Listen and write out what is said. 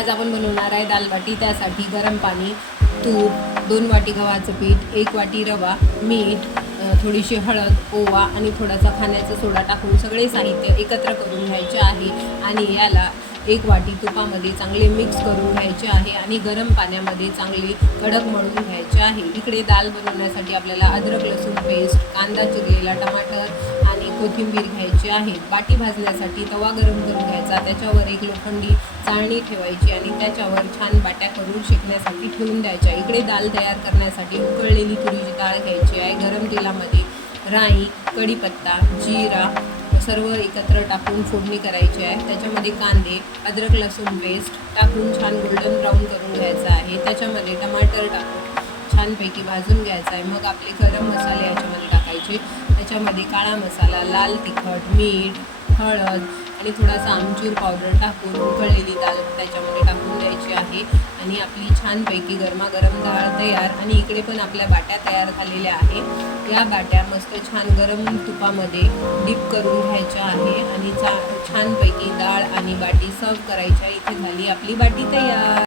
आज आपण बनवणार आहे दाल बाटी। त्यासाठी गरम पाणी, तूप, 2 वाटी गव्हाचं पीठ, 1 वाटी रवा, मीठ, थोडीशी हळद, ओवा आणि थोडासा खाण्याचा सोडा टाकून सगळे साहित्य एकत्र करून घ्यायचे आहे आणि याला 1 वाटी तुपामध्ये चांगले मिक्स करून घ्यायचे आहे आणि गरम पाण्यामध्ये चांगले कडक मळून घ्यायचे आहे। इकडे दाल बनवण्यासाठी आपल्याला अद्रक लसूण पेस्ट, कांदा चिरलेला, टमाटर आणि कोथिंबीर घ्यायची आहे। बाटी भाजण्यासाठी तवा गरम करून घ्यायचा, त्याच्यावर एक लोखंडी चाळणी ठेवायची आणि त्याच्यावर छान बाट्या करून शेकण्यासाठी ठेवून द्यायच्या। इकडे दाल तयार करण्यासाठी उकळलेली तुरीची डाळ घ्यायची आहे। गरम तेलामध्ये राई, कढीपत्ता, जिरा सर्व एकत्र टाकून फोडणी करायची आहे। त्याच्यामध्ये कांदे, अद्रक लसूण पेस्ट टाकून छान गोल्डन ब्राऊन करून घ्यायचा आहे। त्याच्यामध्ये टमाटर टाकून छानपैकी भाजून घ्यायचा आहे। मग आपले गरम मसाले याच्यामध्ये टाकायचे। त्याच्यामध्ये काळा मसाला, लाल तिखट, मीठ, हळद आणि थोडासा आमचूर पावडर टाकून उकळलेली डाळ त्याच्यामध्ये टाकून द्यायची आहे आणि आपली छानपैकी गरमागरम डाळ तयार। आणि इकडे पण आपल्या बाट्या तयार झालेल्या आहे। या बाट्या मस्त छान गरम तुपामध्ये डीप करून घ्यायच्या आहे आणि छानपैकी डाळ आणि बाटी सर्व करायच्या। इथे झाली आपली बाटी तयार।